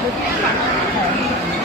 的天反正是红的。